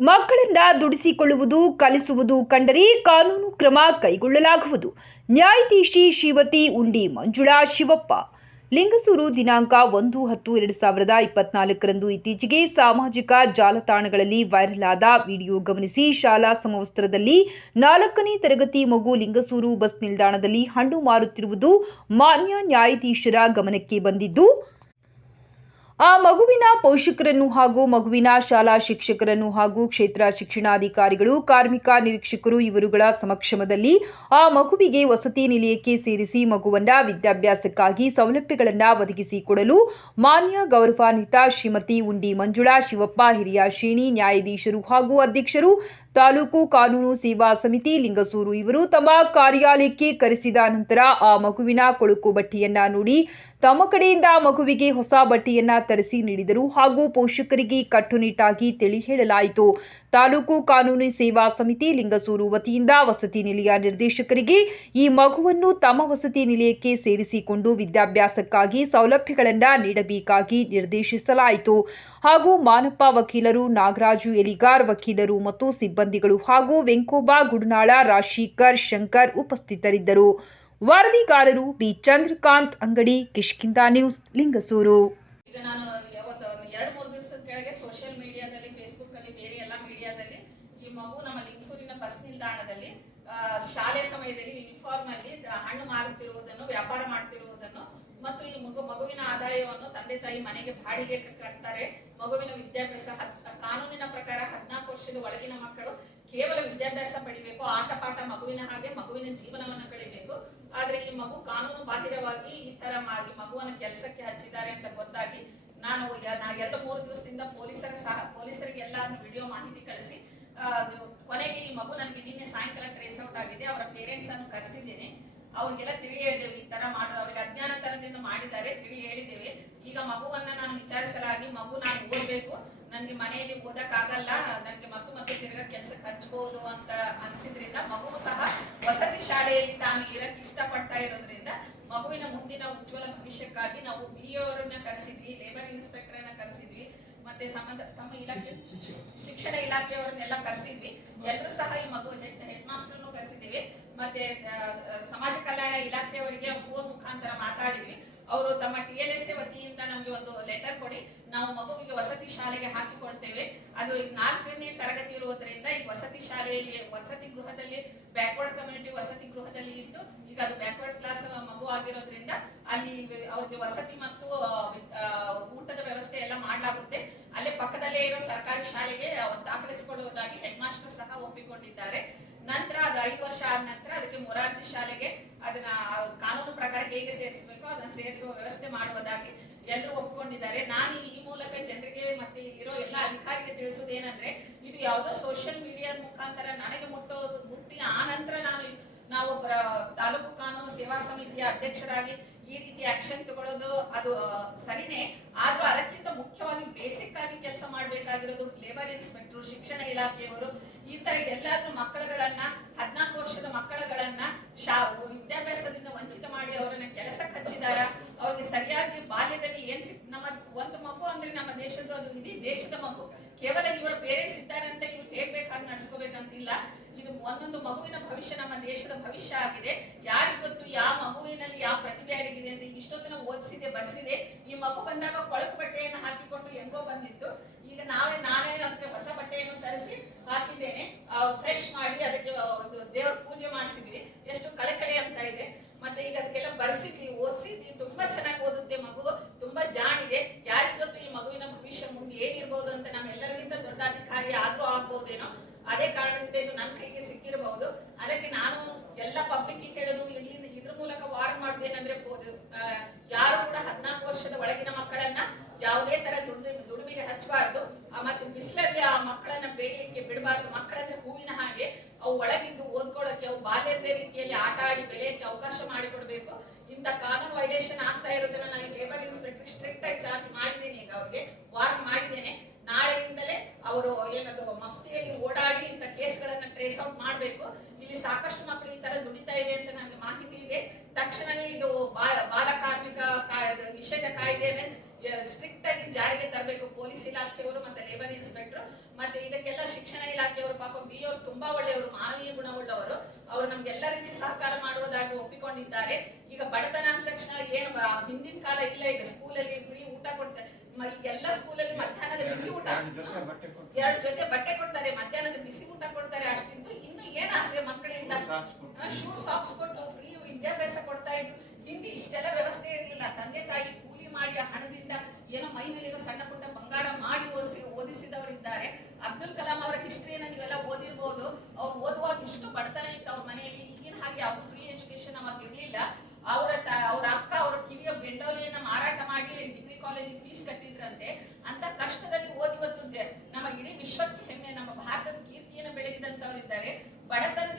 ಮಗುವಿನಿಂದ ದುಡಿಸಿಕೊಳ್ಳುವುದು, ಕಲಿಸುವುದು ಕಂಡರೆ ಕಾನೂನು ಕ್ರಮ ಕೈಗೊಳ್ಳಲಾಗುವುದು. ನ್ಯಾಯಾಧೀಶಿ ಶ್ರೀಮತಿ ಉಂಡಿ ಮಂಜುಳಾ ಶಿವಪ್ಪ. ಲಿಂಗಸೂರು ದಿನಾಂಕ ಒಂದು ಹತ್ತು ಎರಡು ಸಾವಿರದ ಇಪ್ಪತ್ನಾಲ್ಕರಂದು ಇತ್ತೀಚೆಗೆ ಸಾಮಾಜಿಕ ಜಾಲತಾಣಗಳಲ್ಲಿ ವೈರಲ್ ಆದ ವಿಡಿಯೋ ಗಮನಿಸಿ ಶಾಲಾ ಸಮವಸ್ತ್ರದಲ್ಲಿ ನಾಲ್ಕನೇ ತರಗತಿ ಮಗು ಲಿಂಗಸೂರು ಬಸ್ ನಿಲ್ದಾಣದಲ್ಲಿ ಹಣ್ಣು ಮಾರುತ್ತಿರುವುದು ಮಾನ್ಯ ನ್ಯಾಯಾಧೀಶರ ಗಮನಕ್ಕೆ ಬಂದಿದ್ದು ಆ ಮಗುವಿನ ಪೋಷಕರನ್ನು ಹಾಗೂ ಮಗುವಿನ ಶಾಲಾ ಶಿಕ್ಷಕರನ್ನು ಹಾಗೂ ಕ್ಷೇತ್ರ ಶಿಕ್ಷಣಾಧಿಕಾರಿಗಳು, ಕಾರ್ಮಿಕ ನಿರೀಕ್ಷಕರು ಇವರುಗಳ ಸಮಕ್ಷಮದಲ್ಲಿ ಆ ಮಗುವಿಗೆ ವಸತಿ ನಿಲಯಕ್ಕೆ ಸೇರಿಸಿ ಮಗುವನ್ನ ವಿದ್ಯಾಭ್ಯಾಸಕ್ಕಾಗಿ ಸೌಲಭ್ಯಗಳನ್ನು ಒದಗಿಸಿಕೊಡಲು ಮಾನ್ಯ ಗೌರವಾನ್ವಿತ ಶ್ರೀಮತಿ ಉಂಡಿ ಮಂಜುಳಾ, ಶಿವಪ್ಪ, ಹಿರಿಯ ಶ್ರೇಣಿ ನ್ಯಾಯಾಧೀಶರು ಹಾಗೂ ಅಧ್ಯಕ್ಷರು, ತಾಲೂಕು ಕಾನೂನು ಸೇವಾ ಸಮಿತಿ ಲಿಂಗಸೂರು ಇವರು ತಮ್ಮ ಕಾರ್ಯಾಲಯಕ್ಕೆ ಕರೆಸಿದ ನಂತರ ಆ ಮಗುವಿನ ಕೊಳುಕು ಬಟ್ಟೆಯನ್ನ ನೋಡಿ ತಮ್ಮ ಕಡೆಯಿಂದ ಮಗುವಿಗೆ ಹೊಸ ಬಟ್ಟೆಯನ್ನ ತರಿಸಿ ನೀಡಿದರು ಹಾಗೂ ಪೋಷಕರಿಗೆ ಕಟ್ಟುನಿಟ್ಟಾಗಿ ತಿಳಿ ಹೇಳಲಾಯಿತು. ತಾಲೂಕು ಕಾನೂನು ಸೇವಾ ಸಮಿತಿ ಲಿಂಗಸೂರು ವತಿಯಿಂದ ವಸತಿ ನಿಲಯ ನಿರ್ದೇಶಕರಿಗೆ ಈ ಮಗುವನ್ನು ತಮ್ಮ ವಸತಿ ನಿಲಯಕ್ಕೆ ಸೇರಿಸಿಕೊಂಡು ವಿದ್ಯಾಭ್ಯಾಸಕ್ಕಾಗಿ ಸೌಲಭ್ಯಗಳನ್ನು ನೀಡಬೇಕಾಗಿ ನಿರ್ದೇಶಿಸಲಾಯಿತು. ಹಾಗೂ ಮಾನಪ್ಪ ವಕೀಲರು ನಾಗರಾಜು ಎಲಿಗಾರ್ ವಕೀಲರು ಮತ್ತು ಸಿಬ್ಬಂದಿಗಳು ಹಾಗೂ ವೆಂಕೋಬಾ ಗುಡ್ನಾಳ ರಾಶಿಕರ್ ಶಂಕರ್ ಉಪಸ್ಥಿತರಿದ್ದರು. ವರದಿಗಾರರು ಬಿ. ಚಂದ್ರಕಾಂತ್ ಅಂಗಡಿ ಕಿಷ್ಕಿಂದ ನ್ಯೂಸ್, ಲಿಂಗಸೂರು. ಈಗ ನಾನು ಎರಡು ಮೂರು ಕೆಳಗೆ ಸೋಷಿಯಲ್ ಮೀಡಿಯಾದಲ್ಲಿ ಫೇಸ್ಬುಕ್ ಅಲ್ಲಿ, ಬೇರೆ ಮೀಡಿಯಾದಲ್ಲಿ ಈ ಮಗು ನಮ್ಮ ಲಿಂಗಸೂರಿನ ಬಸ್ ಶಾಲೆ ಸಮಯದಲ್ಲಿ ಯೂನಿಫಾರ್ಮ್ ಅಲ್ಲಿ ಹಣ್ಣು ಮಾರುತ್ತಿರುವುದನ್ನು, ವ್ಯಾಪಾರ ಮಾಡುತ್ತಿರುವುದನ್ನು ಮತ್ತು ಈ ಮಗು ಮಗುವಿನ ಆದಾಯವನ್ನು ತಂದೆ ತಾಯಿ ಮನೆಗೆ ಬಾಡಿಗೆ ಕಟ್ತಾರೆ. ಮಗುವಿನ ವಿದ್ಯಾಭ್ಯಾಸ ಕಾನೂನಿನ ಪ್ರಕಾರ ಹದಿನಾಲ್ಕು ವರ್ಷದ ಒಳಗಿನ ಮಕ್ಕಳು ಕೇವಲ ವಿದ್ಯಾಭ್ಯಾಸ ಪಡಿಬೇಕು ಆಟ ಪಾಠ ಮಗುವಿನ ಹಾಗೆ ಮಗುವಿನ ಜೀವನವನ್ನು ಕಳಿಬೇಕು. ಆದ್ರೆ ಈ ಮಗು ಕಾನೂನು ಬಾಹಿರವಾಗಿ ಈ ತರ ಮಗುವನ್ನು ಕೆಲಸಕ್ಕೆ ಹಚ್ಚಿದ್ದಾರೆ ಅಂತ ಗೊತ್ತಾಗಿ ನಾನು ನಾ ಎರಡು ಮೂರು ದಿವಸದಿಂದ ಪೊಲೀಸರ ಸಹ, ಪೊಲೀಸರಿಗೆ ಎಲ್ಲ ವಿಡಿಯೋ ಮಾಹಿತಿ ಕಳಿಸಿ ಕೊನೆಗೆ ಈ ಮಗು ನನಗೆ ನಿನ್ನೆ ಸಾಯಂಕಾಲ ಟ್ರೇಸ್ ಔಟ್ ಆಗಿದೆ, ಅವರ ಪೇರೆಂಟ್ಸ್ ಅನ್ನು ಕರೆಸಿದ್ದೇನೆ. ಅವ್ರಿಗೆಲ್ಲ ತಿಳಿ ಹೇಳಿದೆವು ಈ ತರ ಮಾಡ, ಅವ್ರಿಗೆ ಅಜ್ಞಾನ ತರದಿಂದ ಮಾಡಿದ್ದಾರೆ ತಿಳಿ ಹೇಳಿದ್ದೇವೆ ಈಗ ಮಗುವನ್ನ ನಾನು ವಿಚಾರಿಸಲಾಗಿ ಮಗು ನಾನು ಓದ್ಬೇಕು. ನನಗೆ ಮನೆಯಲ್ಲಿ ಓದಕ್ ಆಗಲ್ಲ ನನಗೆ ಮತ್ತು ಮತ್ತೆ ತಿರ್ಗಾ ಕೆಲ್ಸಕ್ಕೆ ಹಚ್ಕೋದು ಅಂತ ಅನ್ಸಿದ್ರಿಂದ ಮಗು ಸಹ ವಸತಿ ಶಾಲೆಯಲ್ಲಿ ತಾನು ಇರಕ್ ಇಷ್ಟಪಡ್ತಾ ಇರೋದ್ರಿಂದ ಮಗುವಿನ ಮುಂದಿನ ಉಜ್ವಲ ಭವಿಷ್ಯಕ್ಕಾಗಿ ನಾವು ಬಿ ಅವರನ್ನ ಕರೆಸಿದ್ವಿ ಲೇಬರ್ ಇನ್ಸ್ಪೆಕ್ಟರ್ ಅನ್ನ ಕರೆಸಿದ್ವಿ ಮತ್ತೆ ಸಂಬಂಧ ತಮ್ಮ ಇಲಾಖೆ ಶಿಕ್ಷಣ ಇಲಾಖೆಯವರನ್ನೆಲ್ಲ ಕರೆಸಿದ್ವಿ. ಎಲ್ಲರೂ ಸಹ ಈ ಮಗು ಹೆಡ್ ಹೆಡ್ ಮಾಸ್ಟರ್ನು ಕರೆಸಿದ್ದೀವಿ. ಮತ್ತೆ ಸಮಾಜ ಕಲ್ಯಾಣ ಇಲಾಖೆಯವರಿಗೆ ಫೋನ್ ಮುಖಾಂತರ ಮಾತಾಡಿದ್ವಿ. ಅವರು ತಮ್ಮ ಟಿ ಎಲ್ ಎಸ್ ವತಿಯಿಂದ ನಮಗೆ ಒಂದು ಲೆಟರ್ ಕೊಡಿ. ನಾವು ಮಗುವಿಗೆ ವಸತಿ ಶಾಲೆಗೆ ಹಾಕಿಕೊಳ್ತೇವೆ. ಅದು ಈಗ ನಾಲ್ಕನೇ ತರಗತಿ ಇರುವುದರಿಂದ ಈ ವಸತಿ ಶಾಲೆಯಲ್ಲಿ, ವಸತಿ ಗೃಹದಲ್ಲಿ ಬ್ಯಾಕ್ವರ್ಡ್ ಕಮ್ಯುನಿಟಿ ವಸತಿ ಗೃಹದಲ್ಲಿ ಇಟ್ಟು ಈಗ ಅದು ಬ್ಯಾಕ್ವರ್ಡ್ ಕ್ಲಾಸ್ ಮಗು ಆಗಿರೋದ್ರಿಂದ ಅಲ್ಲಿ ಅವ್ರಿಗೆ ವಸತಿ ಮತ್ತು ಊಟದ ವ್ಯವಸ್ಥೆ ಎಲ್ಲ ಮಾಡಲಾಗುತ್ತೆ. ಅಲ್ಲೇ ಪಕ್ಕದಲ್ಲೇ ಇರೋ ಸರ್ಕಾರಿ ಶಾಲೆಗೆ ದಾಖಲಿಸಿಕೊಳ್ಳುವುದಾಗಿ ಹೆಡ್ ಮಾಸ್ಟರ್ ಸಹ ಒಪ್ಪಿಕೊಂಡಿದ್ದಾರೆ. ನಂತರ ಅದು ಐದು ವರ್ಷ ಆದ ನಂತರ ಅದಕ್ಕೆ ಮೊರಾರ್ಜಿ ಶಾಲೆಗೆ ಅದನ್ನ ಕಾನೂನು ಪ್ರಕಾರ ಹೇಗೆ ಸೇರಿಸಬೇಕು, ಅದನ್ನ ಸೇರಿಸುವ ವ್ಯವಸ್ಥೆ ಮಾಡುವುದಾಗಿ ಎಲ್ಲರೂ ಒಪ್ಕೊಂಡಿದ್ದಾರೆ. ನಾನು ಈ ಮೂಲಕ ಜನರಿಗೆ ಮತ್ತೆ ಇರೋ ಎಲ್ಲ ಅಧಿಕಾರಿಗೆ ತಿಳಿಸುವುದೇನಂದ್ರೆ, ಇದು ಯಾವುದೋ ಸೋಷಿಯಲ್ ಮೀಡಿಯಾದ ಮುಖಾಂತರ ನನಗೆ ಮುಟ್ಟೋದು ಮುಟ್ಟಿ ಆ ನಂತರ ನಾನು ನಾವು ತಾಲೂಕು ಕಾನೂನು ಸೇವಾ ಸಮಿತಿಯ ಅಧ್ಯಕ್ಷರಾಗಿ ಈ ರೀತಿ ಆಕ್ಷನ್ ತಗೊಳ್ಳೋದು ಅದು ಸರಿನೇ. ಆದ್ರೂ ಅದಕ್ಕಿಂತ ಮುಖ್ಯವಾಗಿ ಬೇಸಿಕ್ ಆಗಿ ಕೆಲಸ ಮಾಡಬೇಕಾಗಿರೋದು ಲೇಬರ್ ಇನ್ಸ್ಪೆಕ್ಟರ್ ಶಿಕ್ಷಣ ಇಲಾಖೆಯವರು, ಈ ತರ ಎಲ್ಲಾದ್ರೂ ಮಕ್ಕಳುಗಳನ್ನ, ಹದಿನಾಲ್ಕು ವರ್ಷದ ಮಕ್ಕಳುಗಳನ್ನ ಶಾ ವಿದ್ಯಾಭ್ಯಾಸದಿಂದ ವಂಚಿತ ಮಾಡಿ ಅವರನ್ನ ಕೆಲಸಕ್ಕೆ ಹಚ್ಚಿದಾರ ಅವ್ರಿಗೆ ಸರಿಯಾಗಿ ಬಾಲ್ಯದಲ್ಲಿ ಏನ್ ಸಿಕ್ ನಮ್ಮ ಒಂದು ಮಗು ಅಂದ್ರೆ ನಮ್ಮ ದೇಶದ ಒಂದು ಇಡೀ ದೇಶದ ಮಗು. ಕೇವಲ ಇವರ ಪೇರೆಂಟ್ಸ್ ಇದ್ದಾರೆ ಅಂತ ಇವ್ರು ಹೇಗ್ ಬೇಕಾಗಿ ನಡ್ಸ್ಕೋಬೇಕಂತಿಲ್ಲ. ಇದು ಒಂದೊಂದು ಮಗುವಿನ ಭವಿಷ್ಯ ನಮ್ಮ ದೇಶದ ಭವಿಷ್ಯ ಆಗಿದೆ. ಯಾರಿವತ್ತು ಯಾವ ಮಗುವಿನಲ್ಲಿ ಯಾವ ಪ್ರತಿಭೆ ಅಡಗಿದೆ ಅಂತ ಇಷ್ಟೊತ್ತನ ಓದಿಸಿದೆ, ಬರ್ಸಿದೆ. ಈ ಮಗು ಬಂದಾಗ ಕೊಳಕು ಬಟ್ಟೆಯನ್ನು ಹಾಕಿಕೊಂಡು ಹೆಂಗೋ ಬಂದಿತ್ತು. ಈಗ ನಾವೇ, ನಾನೇ ಅದಕ್ಕೆ ಹೊಸ ಬಟ್ಟೆಯನ್ನು ತರಿಸಿ ಹಾಕಿದ್ದೇನೆ. ಫ್ರೆಶ್ ಮಾಡಿ ಅದಕ್ಕೆ ಒಂದು ದೇವ್ರ ಪೂಜೆ ಮಾಡಿಸಿದ್ವಿ. ಎಷ್ಟು ಕಳೆಕಳೆ ಅಂತ ಇದೆ. ಮತ್ತೆ ಈಗ ಅದಕ್ಕೆಲ್ಲ ಬರ್ಸಿದ್ವಿ, ಓದಿಸಿದ್ವಿ ತುಂಬಾ ಚೆನ್ನಾಗಿ ಓದುತ್ತೆ ಮಗು ತುಂಬಾ ಜಾಣಿದೆ ಯಾರಿಗ್ ಗೊತ್ತು ಈ ಮಗುವಿನ ಭವಿಷ್ಯ ಮುಂದೆ ಏನಿರ್ಬೋದು ಅಂತ ನಮ್ಮೆಲ್ಲರಿಗಿಂತ ದೊಡ್ಡ ಅಧಿಕಾರಿ ಆದ್ರೂ ಆಗ್ಬೋದೇನೋ ಅದೇ ಕಾರಣದಿಂದ ಇದು ನನ್ನ ಕೈಗೆ ಸಿಕ್ಕಿರಬಹುದು. ಅದಕ್ಕೆ ನಾನು ಎಲ್ಲ ಪಬ್ಲಿಕ್ ಹೇಳೋದು, ಇಲ್ಲಿಂದ ಇದ್ರ ಮೂಲಕ ವಾರ್ ಮಾಡುದು ಏನಂದ್ರೆ ಯಾರು ಕೂಡ ಹದಿನಾಲ್ಕು ವರ್ಷದ ಒಳಗಿನ ಮಕ್ಕಳನ್ನ ಯಾವುದೇ ತರ ದುಡಿಮೆ, ದುಡಿಮೆಗೆ ಹಚ್ಚಬಾರ್ದು. ಮತ್ತೆ ಬಿಸಿಲಲ್ಲಿ ಆ ಮಕ್ಕಳನ್ನ ಬೇಯಲಿಕ್ಕೆ ಬಿಡಬಾರ್ದು. ಮಕ್ಕಳಂದ್ರೆ ಹೂವಿನ ಹಾಗೆ ಅವು ಒಳಗಿದ್ದು ಓದ್ಕೊಳ್ಳೋಕೆ, ಅವು ಬಾಲ್ಯದ ರೀತಿಯಲ್ಲಿ ಆಟ ಆಡಿ ಬೆಳೆಯಕ್ಕೆ ಅವಕಾಶ ಮಾಡಿಕೊಡ್ಬೇಕು. ಇಂತ ಕಾನೂನು ವೈಲೇಷನ್ ಆಗ್ತಾ ಇರೋದನ್ನ ನಾನು ಲೇಬರ್ ಇನ್ಸ್ಪೆಕ್ಟರ್ ಸ್ಟ್ರಿಕ್ಟ್ ಆಗಿ ಚಾರ್ಜ್ ಮಾಡಿದ್ದೀನಿ ಈಗ ಅವ್ರಿಗೆ ವಾರ್ನ್ ಮಾಡಿದ್ದೇನೆ. ನಾಳೆಯಿಂದಲೇ ಅವರು ಏನದು, ಮಫ್ತಿಯಲ್ಲಿ ಓಡಾಡಿ ಇಂಥ ಕೇಸ್ಗಳನ್ನ ಟ್ರೇಸ್ ಔಟ್ ಮಾಡಬೇಕು. ಇಲ್ಲಿ ಸಾಕಷ್ಟು ಮಕ್ಕಳು ಈ ತರ ದುಡಿತಾ ಇವೆ ಅಂತ ನನಗೆ ಮಾಹಿತಿ ಇದೆ. ತಕ್ಷಣವೇ ಇದು ಬಾಲ ಕಾರ್ಮಿಕ ನಿಷೇಧ ಕಾಯ್ದೆ ಸ್ಟ್ರಿಕ್ಟ್ ಆಗಿ ಜಾರಿಗೆ ತರಬೇಕು ಪೊಲೀಸ್ ಇಲಾಖೆಯವರು ಮತ್ತೆ ಲೇಬರ್ ಇನ್ಸ್ಪೆಕ್ಟರ್ ಮತ್ತೆ ಇದಕ್ಕೆಲ್ಲ ಶಿಕ್ಷಣ ಇಲಾಖೆಯವರು ಪಾಪ ಬಿ ಅವರು ತುಂಬಾ ಒಳ್ಳೆಯವರು ಮಾನವೀಯ ಗುಣವುಳ್ಳವರು. ಅವರು ನಮ್ಗೆ ಎಲ್ಲ ರೀತಿ ಸಹಕಾರ ಮಾಡುವುದಾಗಿ ಒಪ್ಪಿಕೊಂಡಿದ್ದಾರೆ. ಈಗ ಬಡತನ ಅಂದ ತಕ್ಷಣ ಏನು ಹಿಂದಿನ ಕಾಲ ಇಲ್ಲ ಈಗ ಸ್ಕೂಲಲ್ಲಿ ಫ್ರೀ ಊಟ ಕೊಡ್ತಾರೆ ಎಲ್ಲ ಸ್ಕೂಲ್ ಅಲ್ಲಿ ಸ್ಕೂಲಲ್ಲಿ ಮಧ್ಯಾಹ್ನದ ಬಿಸಿ ಊಟ. ಯಾರ ಜೊತೆ ಬಟ್ಟೆ ಕೊಡ್ತಾರೆ. ಮಧ್ಯಾಹ್ನದ ಬಿಸಿ ಊಟ ಕೊಡ್ತಾರೆ ಅಷ್ಟಿಂದು ಇನ್ನು ಏನ್ ಆಸೆ ಮಕ್ಕಳಿಂದ? ಶೂ ಸಾಕ್ಸ್ ಕೊಟ್ಟು ಫ್ರೀ ವಿದ್ಯಾಭ್ಯಾಸ ಕೊಡ್ತಾ ಇದ್ರು. ಹಿಂದೆ ಇಷ್ಟೆಲ್ಲ ವ್ಯವಸ್ಥೆ ಇರಲಿಲ್ಲ. ತಂದೆ ತಾಯಿ ಮಾಡಿ ಆ ಹಣದಿಂದ ಏನೋ ಮೈ ಮೇಲಿರೋ ಸಣ್ಣ ಪುಟ್ಟ ಬಂಗಾರ ಮಾಡಿ ಓದಿಸಿ ಓದಿಸಿದವರಿದ್ದಾರೆ. ಅಬ್ದುಲ್ ಕಲಾಂ ಅವರ ಹಿಸ್ಟ್ರಿಯನ್ನ ನೀವೆಲ್ಲ ಓದಿರ್ಬೋದು. ಅವ್ರು ಓದುವಾಗ ಇಷ್ಟು ಬಡತನ ಇತ್ತು ಅವ್ರ ಮನೆಯಲ್ಲಿ, ಈಗಿನ ಹಾಗೆ ಅವ್ರು ಫ್ರೀ ಎಜುಕೇಶನ್ ಅವಾಗ ಇರಲಿಲ್ಲ. ಅವರ ಅವ್ರ ಅಕ್ಕ, ಅವರ ಕಿವಿಯ ಬೆಂಡೋಲಿಯನ್ನ ಮಾರಾಟ ಮಾಡಿ ಡಿಗ್ರಿ ಕಾಲೇಜಿಗೆ ಫೀಸ್ ಕಟ್ಟಿದ್ರಂತೆ. ಅಂತ ಕಷ್ಟದಲ್ಲಿ ಓದಿ ಇವತ್ತು ನಮ್ಮ ಇಡೀ ವಿಶ್ವಕ್ಕೆ ಹೆಮ್ಮೆ. ನಮ್ಮ ಭಾರತದ ಕೀರ್ತಿಯನ್ನು ಬೆಳಗಿದಂತವರಿದ್ದಾರೆ ಬಡತನ